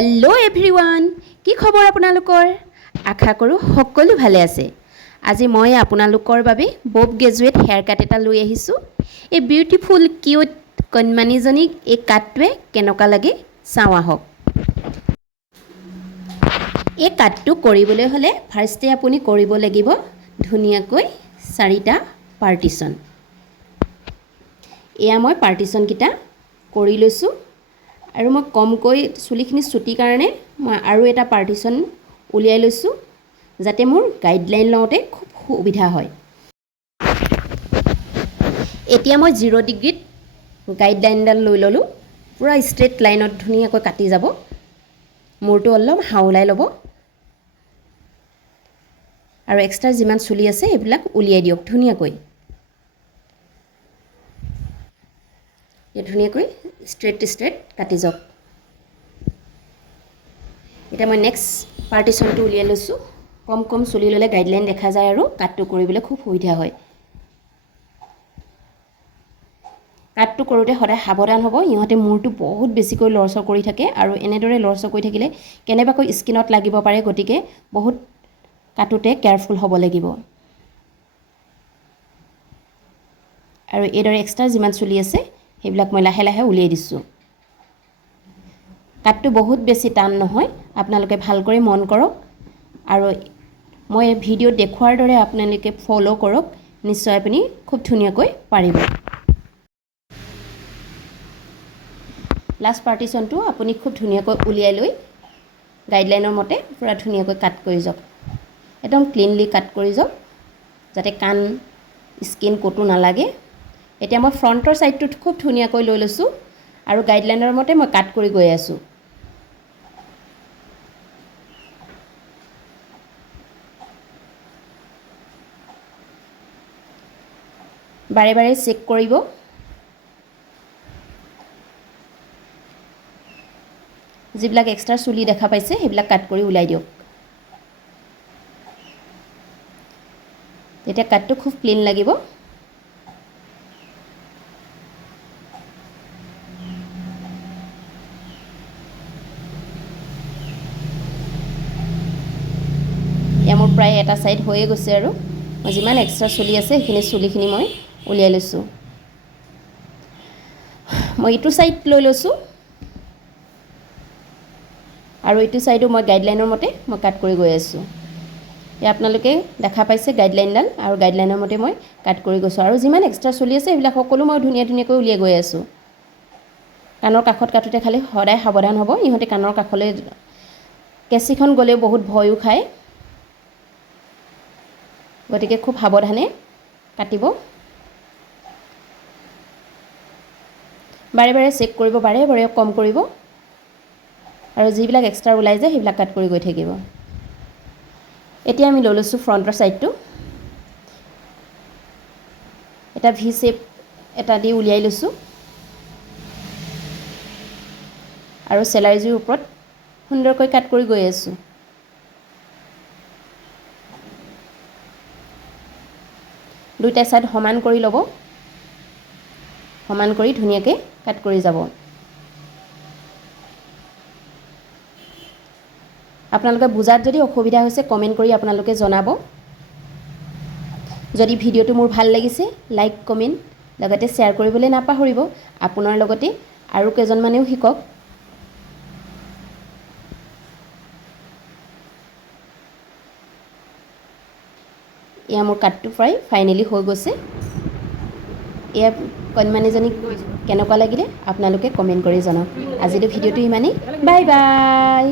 Hello' everyone, কি খবৰ আপোনালোকৰ? আশা কৰোঁ সকলো ভালে আছে। আজি মই আপোনালোকৰ বাবে বব গ্ৰেজুৱেট হেয়াৰ কাট এটা লৈ আহিছোঁ। এই বিউটিফুল কিউট কণমানিজনীক এই কাটটোৱে কেনেকুৱা লাগে চাওঁ আহক। এই কাটটো কৰিবলৈ হ'লে ফাৰ্ষ্টে আপুনি কৰিব লাগিব ধুনীয়াকৈ 4টা পাৰ্টিশ্যন। এয়া মই পাৰ্টিশ্যনকেইটা কৰি লৈছোঁ আৰু মই কমকৈ চুলিখিনি চুটি কাৰণে মই আৰু এটা পাৰ্টিশ্যন উলিয়াই লৈছোঁ যাতে মোৰ গাইডলাইন লওঁতে খুব সুবিধা হয়। এতিয়া মই 0 ডিগ্ৰীত গাইডলাইনডাল লৈ ল'লোঁ। পূৰা ষ্ট্ৰেইট লাইনত ধুনীয়াকৈ কাটি যাব। মূৰটো অলপ হাওলাই ল'ব আৰু এক্সট্ৰা যিমান চুলি আছে সেইবিলাক উলিয়াই দিয়ক ধুনীয়াকৈ। ধুনীয়াকৈ ষ্ট্ৰেইট কাটি যাওক। এতিয়া মই নেক্সট পাৰ্টিশ্যনটো উলিয়াই লৈছোঁ। কম চুলি ল'লে গাইডলাইন দেখা যায় আৰু কাটটো কৰিবলৈ খুব সুবিধা হয়। কাটটো কৰোঁতে সদায় সাৱধান হ'ব। ইহঁতে মূৰটো বহুত বেছিকৈ লৰচৰ কৰি থাকে আৰু এনেদৰে লৰচৰ কৰি থাকিলে কেনেবাকৈ স্কিনত লাগিব পাৰে, গতিকে বহুত কাটোতে কেয়াৰফুল হ'ব লাগিব। আৰু এইদৰে এক্সট্ৰা যিমান চুলি আছে সেইবিলাক মই লাহে লাহে উলিয়াই দিছোঁ। কাটটো বহুত বেছি টান নহয়, আপোনালোকে ভালকৈ মন কৰক আৰু মই ভিডিঅ'ত দেখুওৱাৰ দৰে আপোনালোকে ফ'ল' কৰক, নিশ্চয় আপুনি খুব ধুনীয়াকৈ পাৰিব। লাষ্ট পাৰ্টিশ্যনটো আপুনি খুব ধুনীয়াকৈ উলিয়াই লৈ গাইডলাইনৰ মতে পূৰা ধুনীয়াকৈ কাট কৰি যাওক। একদম ক্লিনলি কাট কৰি যাওক যাতে কাণ স্কিন ক'তো নালাগে। এতিয়া মই ফ্ৰণ্টৰ ছাইডটোত খুব ধুনীয়াকৈ লৈ লৈছোঁ আৰু গাইডলাইনৰ মতে মই কাট কৰি গৈ আছোঁ। বাৰে বাৰে চেক কৰিব। যিবিলাক এক্সট্ৰা চুলি দেখা পাইছে সেইবিলাক কাট কৰি ওলাই দিয়ক। তেতিয়া কাটটো খুব ক্লিন লাগিব। এয়া মোৰ প্ৰায় এটা ছাইড হৈয়ে গৈছে আৰু মই যিমান এক্সট্ৰা চুলি আছে সেইখিনি চুলিখিনি মই উলিয়াই লৈছোঁ। মই ইটো ছাইড লৈ লৈছোঁ আৰু এইটো ছাইডো মই গাইডলাইনৰ মতে মই কাট কৰি গৈ আছোঁ। এয়া আপোনালোকে দেখা পাইছে গাইডলাইনডাল আৰু গাইডলাইনৰ মতে মই কাট কৰি গৈছোঁ আৰু যিমান এক্সট্ৰা চুলি আছে সেইবিলাক সকলো মই ধুনীয়াকৈ উলিয়াই গৈ আছোঁ। কাণৰ কাষত কাটোতে খালি সদায় সাৱধান হ'ব। ইহঁতে কাণৰ কাষলৈ কেঁচিখন গ'লেও বহুত ভয়ো খায়, গতিকে খুব সাৱধানে কাটিব। বাৰে বাৰে চেক কৰিব, বাৰে বাৰে কম কৰিব আৰু যিবিলাক এক্সট্ৰা ওলাই যায় সেইবিলাক কাট কৰি গৈ থাকিব। এতিয়া আমি লৈ লৈছোঁ ফ্ৰণ্টৰ ছাইডটো। এটা ভি শ্বেপ এটা দি উলিয়াই লৈছোঁ আৰু চেলাইজিৰ ওপৰত সুন্দৰকৈ কাট কৰি গৈ আছোঁ। দুইটা ছাইড সমান কৰি ল'ব, সমান কৰি ধুনীয়াকৈ কাট কৰি যাব। আপোনালোকে বুজাত যদি অসুবিধা হৈছে কমেণ্ট কৰি আপোনালোকে জনাব। যদি ভিডিঅ'টো মোৰ ভাল লাগিছে লাইক কমেণ্ট লগতে শ্বেয়াৰ কৰিবলৈ নাপাহৰিব। আপোনাৰ লগতে আৰু কেইজনমানেও শিকক। এয়া মোৰ কাটটো প্ৰায় ফাইনেলি হৈ গৈছে। এয়া কণমানিজনীক কেনেকুৱা লাগিলে আপোনালোকে কমেণ্ট কৰি জনাওক। আজিলৈ ভিডিঅ'টো ইমানেই। Bye bye.